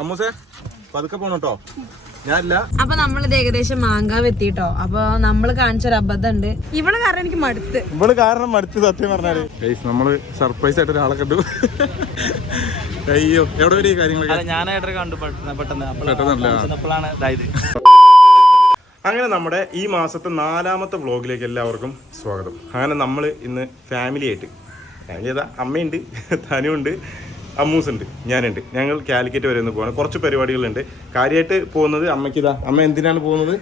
അമ്മൂസേ പതുക്കെ പോണോട്ടോ ഞാനില്ല. അപ്പൊ നമ്മളിത് ഏകദേശം മാങ്കാവ് എത്തിട്ടോ. അപ്പൊ നമ്മൾ കാണിച്ചൊരു അബദ്ധം ഉണ്ട് ഇവൾ കാരണം എനിക്ക് മടുത്ത്. ഇവൾ കാരണം മടുത്ത് സത്യം പറഞ്ഞാൽ. നമ്മൾ സർപ്രൈസ് ആയിട്ട് ഒരാളെ കണ്ടു. അയ്യോ എവിടെ വരെ ഈ കാര്യങ്ങളൊക്കെ? അല്ല ഞാനായിട്ട് കണ്ടു പെട്ടെന്ന് പെട്ടെന്ന്. പെട്ടെന്നല്ല. ഇതായത്. അങ്ങനെ നമ്മുടെ ഈ മാസത്തെ നാലാമത്തെ വ്ളോഗിലേക്ക് എല്ലാവർക്കും സ്വാഗതം. അങ്ങനെ നമ്മൾ ഇന്ന് ഫാമിലി ആയിട്ട്. ഫാമിലി ഏതാ? അമ്മയുണ്ട് ധനുണ്ട് അമ്മൂസുണ്ട് ഞാനുണ്ട്. ഞങ്ങൾ കാലിക്കറ്റ് വരെ ഒന്ന് പോകണം കുറച്ച് പരിപാടികളുണ്ട്. കാര്യമായിട്ട് പോകുന്നത് അമ്മയ്ക്ക് ഇതാ അമ്മ എന്തിനാണ് പോകുന്നത്?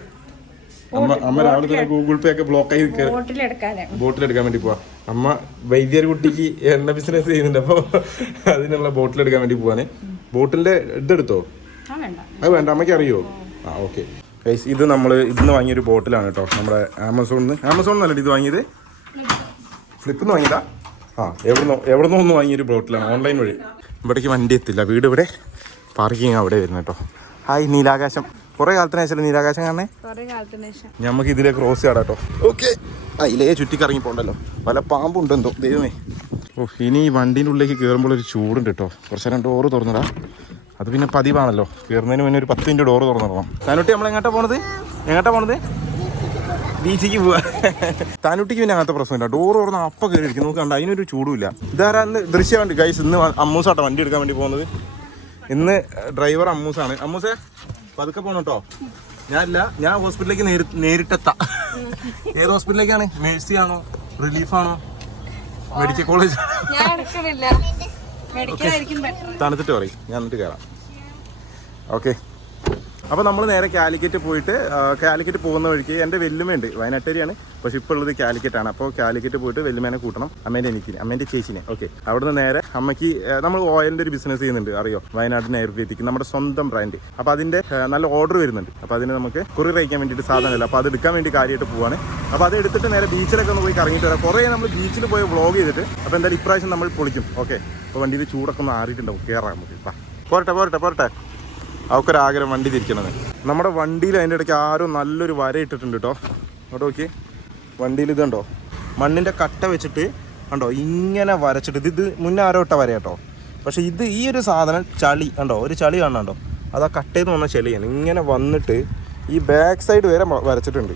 അമ്മ അമ്മ രാവിലെ തന്നെ ഗൂഗിൾ പേ ഒക്കെ ബ്ലോക്ക് ആയി നിൽക്കുക എടുക്കാൻ വേണ്ടി പോവാ. അമ്മ വൈദ്യർ കുട്ടിക്ക് എണ്ണ ബിസിനസ് ചെയ്യുന്നുണ്ട്. അപ്പോൾ അതിനുള്ള ബോട്ടിലെടുക്കാൻ വേണ്ടി പോവാണ്. ബോട്ടിലിന്റെ ഇതെടുത്തോ അത് വേണ്ട. അമ്മയ്ക്ക് അറിയോ? ആ ഓക്കെ ഇത് നമ്മൾ ഇന്ന് വാങ്ങിയൊരു ബോട്ടിലാണ് കേട്ടോ. നമ്മുടെ ആമസോണിൽ നിന്ന് ആമസോൺ നല്ല ഇത് വാങ്ങിയത്? ഫ്ലിപ്പിൽ നിന്ന് വാങ്ങിയതാ? ആ എവിടുന്നോ എവിടുന്നോ ഒന്ന് വാങ്ങിയൊരു ബോട്ടിലാണ്. ഓൺലൈൻ വഴി. ഇവിടേക്ക് വണ്ടി എത്തില്ല. വീട് ഇവിടെ പാർക്കിംഗ് അവിടെ വരുന്നത് കേട്ടോ ഹായ് നീലാകാശം. കുറേ കാലത്തിന് ശേഷം നീലാകാശം കാണേ നമുക്ക് ഇതിലെ ക്രോസ് ചെയ്യാം കേട്ടോ ഓക്കെ അതിലേ ചുറ്റിക്കറങ്ങി പോണ്ടല്ലോ. പല പാമ്പുണ്ടെന്തോ ദൈവമേ. ഓ ഇനി ഈ വണ്ടീന്റെ ഉള്ളിലേക്ക് കയറുമ്പോൾ ഒരു ചൂടുണ്ട് കേട്ടോ കുറച്ച് നേരം ഡോറ് തുറന്നിടാം. അത് പിന്നെ പതിവാണല്ലോ. കയറുന്നതിന് മുന്നേ ഒരു പത്ത് മിനിറ്റ് ഡോറ് തുറന്നിടണം. കാനോട്ടി നമ്മൾ എങ്ങോട്ടാണ് പോണത്? എങ്ങോട്ടാണ് പോണത്? ബീച്ചിക്ക് പോവാ. താനുട്ടിക്ക് പിന്നെ അങ്ങനത്തെ പ്രശ്നമില്ല. ഡോർ തുറന്ന് അപ്പം കയറി ഇരിക്കും നമുക്ക് കണ്ട അതിനൊരു ചൂടുമില്ല. ഇതാരാന്ന് ദൃശ്യമുണ്ട് ഗൈസ് ഇന്ന് അമ്മൂസാട്ടോ വണ്ടി എടുക്കാൻ വേണ്ടി പോകുന്നത്. ഇന്ന് ഡ്രൈവർ അമ്മൂസാണ്. അമ്മൂസേ പതുക്കെ പോണം കേട്ടോ. ഞാനില്ല ഞാൻ ഹോസ്പിറ്റലിലേക്ക് നേരി നേരിട്ടെത്താം. ഏത് ഹോസ്പിറ്റലിലേക്കാണ്? മേഴ്സി ആണോ? റിലീഫാണോ മെഡിക്കൽ കോളേജ് തണുത്തിട്ട് പറയും. ഞാൻ എന്നിട്ട് കയറാം ഓക്കെ അപ്പോൾ നമ്മൾ നേരെ കാലിക്കറ്റ് പോയിട്ട് കാലിക്കറ്റ് പോകുന്ന വഴിക്ക് എന്റെ വെല്ലുമയുണ്ട്. വയനാട്ടേരിയാണ്. പക്ഷെ ഇപ്പോൾ ഉള്ളത് കാലിക്കറ്റാണ്. അപ്പോൾ കാലിക്കറ്റ് പോയിട്ട് വെല്ലുമേനെ കൂട്ടണം. അമ്മേന്റെ എനിക്ക് അമ്മേന്റെ ചേച്ചിനെ. ഓക്കെ. അവിടുന്ന് നേരെ അമ്മയ്ക്ക് നമ്മൾ ഓയിലിന്റെ ഒരു ബിസിനസ് ചെയ്യുന്നുണ്ട്. അറിയോ? വയനാട്ടിന് ആയുർവേദിക്ക് നമ്മുടെ സ്വന്തം ബ്രാൻഡ്. അപ്പോൾ അതിന്റെ നല്ല ഓർഡർ വരുന്നുണ്ട്. അപ്പോൾ അതിന് നമുക്ക് കുറി അയക്കാൻ വേണ്ടിയിട്ട് സാധനമില്ല. അപ്പോൾ അത് എടുക്കാൻ വേണ്ടി കാര്യമായിട്ട് പോവാണ്. അപ്പോൾ അത് എടുത്തിട്ട് നേരെ ബീച്ചിലൊക്കെ ഒന്ന് പോയി കറങ്ങിയിട്ട് വരാം. കുറേ നമ്മൾ ബീച്ചിൽ പോയി വ്ളോഗ് ചെയ്തിട്ട് അപ്പോൾ എന്തായാലും ഇപ്രാവശ്യം നമ്മൾ പൊളിക്കും. ഓക്കെ. അപ്പോൾ വണ്ടിയിൽ ചൂടൊക്കെ ഒന്ന് ആറിയിട്ടുണ്ടാവും. കയറാം നമുക്ക്. പോരട്ടെ പോരട്ടെ പോരട്ടെ. അവക്കൊരാഗ്രഹം വണ്ടി തിരിക്കണത്. നമ്മുടെ വണ്ടിയിൽ അതിന്റെ ഇടയ്ക്ക് ആരോ നല്ലൊരു വര ഇട്ടിട്ടുണ്ട് കേട്ടോ അവിടെ നോക്കി. വണ്ടിയിൽ ഇതുണ്ടോ മണ്ണിന്റെ കട്ട വെച്ചിട്ട് കണ്ടോ? ഇങ്ങനെ വരച്ചിട്ട് ഇത് ഇത് മുന്നേ ആരോ ഇട്ട വര കേട്ടോ പക്ഷേ ഇത് ഈ ഒരു സാധനം ചളി കണ്ടോ? ഒരു ചളി കാണാണ്ടോ അത് ആ കട്ടയിൽ നിന്ന് വന്ന ചെളിയാണ്. ഇങ്ങനെ വന്നിട്ട് ഈ ബാക്ക് സൈഡ് വരെ വരച്ചിട്ടുണ്ട്.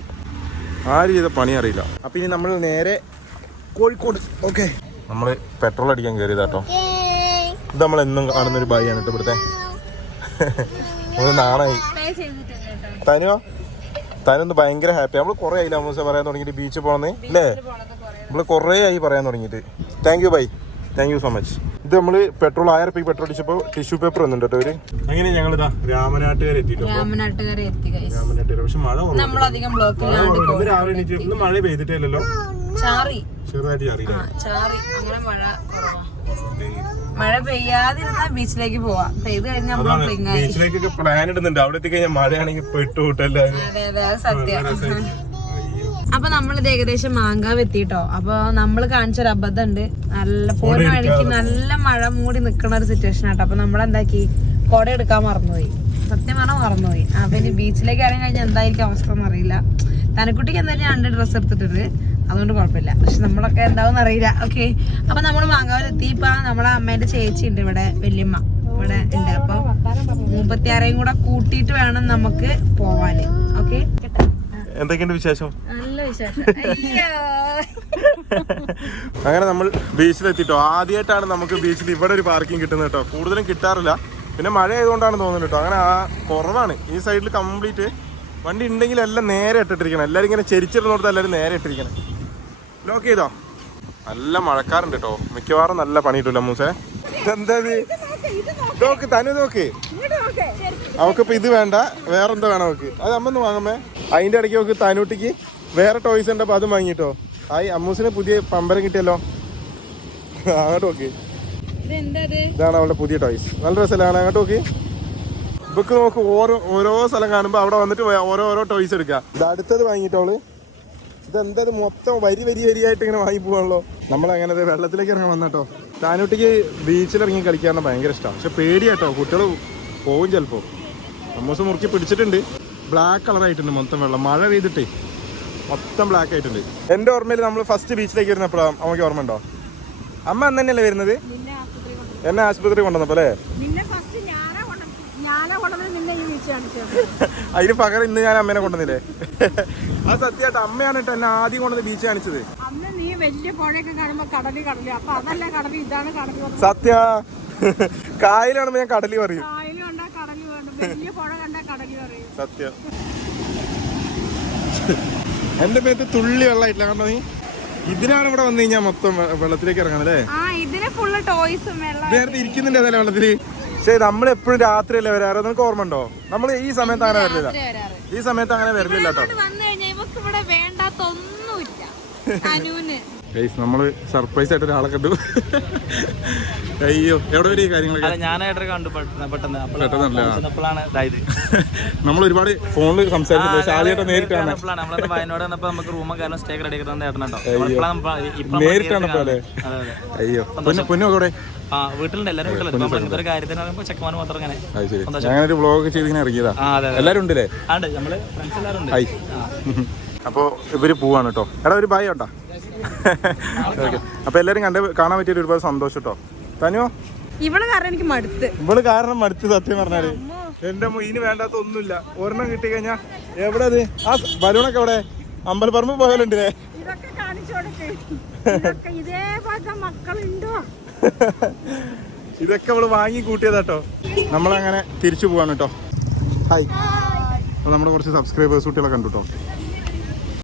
ആര് ചെയ്ത പണി അറിയില്ല. അപ്പം ഇനി നമ്മൾ നേരെ കോഴിക്കോട്. ഓക്കെ. നമ്മൾ പെട്രോൾ അടിക്കാൻ കയറിയതാട്ടോ ഇത് നമ്മൾ എന്നും കാണുന്ന ഒരു ബായിയാണ് കേട്ടോ ഇവിടുത്തെ. നാണായി. തനുവോ? തനൊന്ന് ഭയങ്കര ഹാപ്പി. നമ്മൾ കുറേ ആയില്ല അമ്മൂസ പറയാൻ തുടങ്ങിയിട്ട് ബീച്ച് പോകുന്നേ അല്ലേ നമ്മൾ കുറേ ആയി. പറയാൻ തുടങ്ങിയിട്ട്. Thank you bye thank you so much ഇത് നമ്മൾ പെട്രോൾ ആയിരം റുപ്യ പെട്രോൾ അടിച്ചപ്പോൾ ടിഷ്യൂ പേപ്പർ വന്നിട്ടോ കേട്ടോ ഒരു. അങ്ങനെ ഞങ്ങൾ ഇതാ രാമനാട്ടുകാരെ എത്തിയിട്ടോ എത്തി ഗൈസ് രാമനാട്ടുകാർ പക്ഷെ മഴ രാവിലെ എണീറ്റ് ഇന്ന് മഴ പെയ്തിട്ടേ അല്ലല്ലോ ചാറി. ചെറുതായിട്ട് ചാറി. അങ്ങനെ മഴ കുറവാ. മഴ പെയ്യാതിരുന്നാ ബീച്ചിലേക്ക് പോവാം. പെയ്ത് കഴിഞ്ഞാൽ പ്ലിങ്ങായി ബീച്ചിലേക്കൊക്കെ പ്ലാൻ ഇടുന്നുണ്ട്. അവിടെ എത്തിക്കഴിഞ്ഞാൽ മഴയാണെങ്കിൽ പെട്ടു എല്ലാവരും അതെ. അതെ അത് സത്യം. അപ്പൊ നമ്മളിത് ഏകദേശം മാങ്കാവ് എത്തിട്ടോ. അപ്പൊ നമ്മൾ കാണിച്ചൊരു അബദ്ധം ഉണ്ട് നല്ല പോലും വഴിക്ക് നല്ല മഴ മൂടി നിക്കണ ഒരു സിറ്റുവേഷൻ ആട്ടോ. അപ്പൊ നമ്മളെന്താക്കി? കൊട എടുക്കാൻ മറന്നുപോയി. സത്യം പറഞ്ഞാൽ മറന്നുപോയി. അപ്പൊ ഇനി ബീച്ചിലേക്ക് ഇറങ്ങി കഴിഞ്ഞാൽ എന്തായിരിക്കും അവസ്ഥ എന്നറിയില്ല തനക്കുട്ടിക്ക് എന്തായാലും രണ്ട് ഡ്രസ്സ് എടുത്തിട്ടുണ്ട്. അതുകൊണ്ട് കുഴപ്പമില്ല. പക്ഷെ നമ്മളൊക്കെ എന്താവും അറിയില്ല. ഓക്കെ അപ്പൊ നമ്മൾ മാങ്കാവിലെത്തി ഇപ്പൊ നമ്മളെ അമ്മേന്റെ ചേച്ചി ഉണ്ട് ഇവിടെ വല്യമ്മ ഇവിടെ ഉണ്ട്. അപ്പൊ മുപ്പത്തിയാറേയും കൂടെ കൂട്ടിയിട്ട് വേണം നമുക്ക് പോവാന്. ഓക്കെ എന്തൊക്കെയുണ്ട് വിശേഷം? നല്ല വിശേഷം. അങ്ങനെ നമ്മൾ ബീച്ചിലെത്തിട്ടോ. ആദ്യമായിട്ടാണ് നമുക്ക് ബീച്ചിൽ ഇവിടെ ഒരു പാർക്കിംഗ് കിട്ടുന്നത് കേട്ടോ. കൂടുതലും കിട്ടാറില്ല. പിന്നെ മഴ ആയതുകൊണ്ടാണ് തോന്നുന്നത് കേട്ടോ. അങ്ങനെ ആ കുറവാണ്. ഈ സൈഡിൽ കംപ്ലീറ്റ് വണ്ടി ഉണ്ടെങ്കിൽ എല്ലാം നേരെ ഇട്ടിട്ടിരിക്കണം. എല്ലാവരും ഇങ്ങനെ ചെരിച്ചിരുന്നോടത്ത് എല്ലാവരും നേരെ ഇട്ടിരിക്കണം. ലോക്ക് ചെയ്തോ? നല്ല മഴക്കാറുണ്ട് കേട്ടോ മിക്കവാറും നല്ല പണി കിട്ടില്ല മൂസേ? എന്താ ഇത്? നോക്ക് തനു നോക്ക് അവക്കിപ്പോ ഇത് വേണ്ട. വേറെന്താ വേണം അവക്ക്? അത് അമ്മന്ന് വാങ്ങമ്മേ. അതിന്റെ ഇടയ്ക്ക് നോക്ക് തനൂട്ടിക്ക് വേറെ ടോയ്സ് ഉണ്ട് അപ്പൊ അതും വാങ്ങിട്ടോ. ആയി അമ്മൂസിന് പുതിയ പമ്പരം കിട്ടിയല്ലോ. അങ്ങോട്ട് നോക്ക്. ഇതാണ് അവളുടെ പുതിയ ടോയ്സ് നല്ല രസമല്ലാണ് അങ്ങോട്ട് നോക്കി. ബുക്ക് നോക്ക് ഓരോ ഓരോ സ്ഥലം കാണുമ്പോൾ അവിടെ വന്നിട്ട് ഓരോ ഓരോ ടോയ്സ് എടുക്കുക ഇത് അടുത്തത് വാങ്ങിയിട്ടോൾ ഇതെന്താ ഇത് മൊത്തം വരി വരി വരിയായിട്ട് ഇങ്ങനെ വാങ്ങി പോവാണല്ലോ. നമ്മൾ അങ്ങനെ വെള്ളത്തിലേക്ക് ഇറങ്ങി വന്നട്ടോ. താനൂട്ടിക്ക് ബീച്ചിൽ ഇറങ്ങി കളിക്കാൻ ഭയങ്കര ഇഷ്ടമാണ് പക്ഷെ പേടിയാട്ടോ കുട്ടികൾ പോകും ചിലപ്പോൾ അമ്മൂസ് മുറുക്കി പിടിച്ചിട്ടുണ്ട്. ബ്ലാക്ക് കളർ ആയിട്ടുണ്ട് മൊത്തം വെള്ളം. മഴ പെയ്തിട്ടേ മൊത്തം ബ്ലാക്ക് ആയിട്ടുണ്ട്. എന്റെ ഓർമ്മയിൽ നമ്മൾ ഫസ്റ്റ് ബീച്ചിലേക്ക് വരുന്നപ്പോഴാണ് അമ്മയ്ക്ക് ഓർമ്മ ഉണ്ടോ? അമ്മ അന്ന് തന്നെയല്ലേ വരുന്നത്? എന്നെ ആശുപത്രി കൊണ്ടുവന്നപ്പോ അല്ലേ? അതിന് പകരം ഇന്ന് ഞാൻ അമ്മേനെ കൊണ്ടുവന്നില്ലേ? ആ സത്യമായിട്ട് അമ്മയാണ് കേട്ടോ എന്നെ ആദ്യം കൊണ്ടുവന്ന് ബീച്ച് കാണിച്ചത്. അന്ന് നീ വലിയ പുഴയൊക്കെ കാണുമ്പോ കടൽ കടൽ. അപ്പൊ അതല്ല കടൽ ഇതാണ് കടൽ. സത്യ. കായലാണെന്ന് ഞാൻ കടലി പറയും. കായൽ കണ്ടാ കടൽ വലിയ പുഴ കണ്ടാ കടൽ പറയും. സത്യം. എന്റെ പേര് തുള്ളി വെള്ളമായിട്ടില്ല കാരണം നീ ഇതിനാണ് ഇവിടെ വന്നു കഴിഞ്ഞാൽ മൊത്തം വെള്ളത്തിലേക്ക് ഇറങ്ങണം അല്ലേ? ഇതിന് ഫുള്ള് ടോയ്സും നേരത്തെ ഇരിക്കുന്നുണ്ട് അതല്ലേ വെള്ളത്തിൽ. ശരി നമ്മൾ എപ്പോഴും രാത്രിയല്ലേ വരാറ്? നിനക്ക് ഓർമ്മ ഉണ്ടോ നമ്മൾ ഈ സമയത്ത് അങ്ങനെ വരില്ല ഈ സമയത്ത് അങ്ങനെ വരില്ല കേട്ടോ. നമ്മൾ സർപ്രൈസ് ആയിട്ട് ഒരാളെ കണ്ടു. അയ്യോ എവിടെ വരും ഈ കാര്യങ്ങളൊക്കെ? അല്ല ഞാനായിട്ട് കണ്ടു പെട്ടെന്ന് പെട്ടെന്ന്. പെട്ടെന്നല്ല. അപ്പോഴാണ് ഇതായത്. നമ്മൾ ഒരുപാട് ഫോണിൽ സംസാരിച്ചു പക്ഷെ ആദ്യമായിട്ട് നേരിട്ടാണ് വയനാട് വന്നപ്പോ നമുക്ക് റൂമും സ്റ്റേ റെഡി. നേരിട്ടാണ് അല്ലേ? അയ്യോ. പൊന്നു പൊന്നു കൂടെ ആ വീട്ടിലുണ്ട്. എല്ലാവരും വീട്ടിലുണ്ട്. ഇപ്പൊ ഇങ്ങനത്തെ ഒരു കാര്യത്തിന് പറയുമ്പോൾ ചെക്കന്മാർ മാത്രം ഇങ്ങനെ അത് ശരി. ഞാനൊരു വ്ളോഗ് ചെയ്ത് ഇങ്ങനെ ഇറങ്ങിയതാ. എല്ലാരും ഉണ്ടല്ലേ? ആ, ഉണ്ട്. നമ്മൾ ഫ്രണ്ട്സ് എല്ലാവരും ഉണ്ട്. ഹായ്. അപ്പോ ഇവർ പോവാണ് കേട്ടോ എടാ ഒരു ഭയം ഉണ്ടോ? ഓക്കെ അപ്പൊ എല്ലാരും കണ്ട് കാണാൻ പറ്റിയ ഒരുപാട് സന്തോഷം കേട്ടോ തനിയോ ഇവൾ കാരണം എനിക്ക് മടുത്ത്. ഇവൾ കാരണം മടുത്ത് സത്യം പറഞ്ഞാൽ. എന്റെ ഇനി വേണ്ടാത്ത ഒന്നുമില്ല ഒരെണ്ണം കിട്ടി കഴിഞ്ഞാ എവിടെ അത് ആ ബലൂണൊക്കെ എവിടെ? അമ്പലപ്പറമ്പ് പോയാലുണ്ടല്ലേ? ഇതൊക്കെ കാണിച്ചു കൊടുക്കേ ഇതൊക്കെ ഇതേപോലത്തെ മക്കളുണ്ടോ? ഇതൊക്കെ അവൾ വാങ്ങി കൂട്ടിയതാട്ടോ നമ്മളങ്ങനെ തിരിച്ചു പോവാണ് കേട്ടോ ഹായ് അപ്പൊ നമ്മുടെ കുറച്ച് സബ്സ്ക്രൈബേഴ്സ് കുട്ടികളെ കണ്ടു കേട്ടോ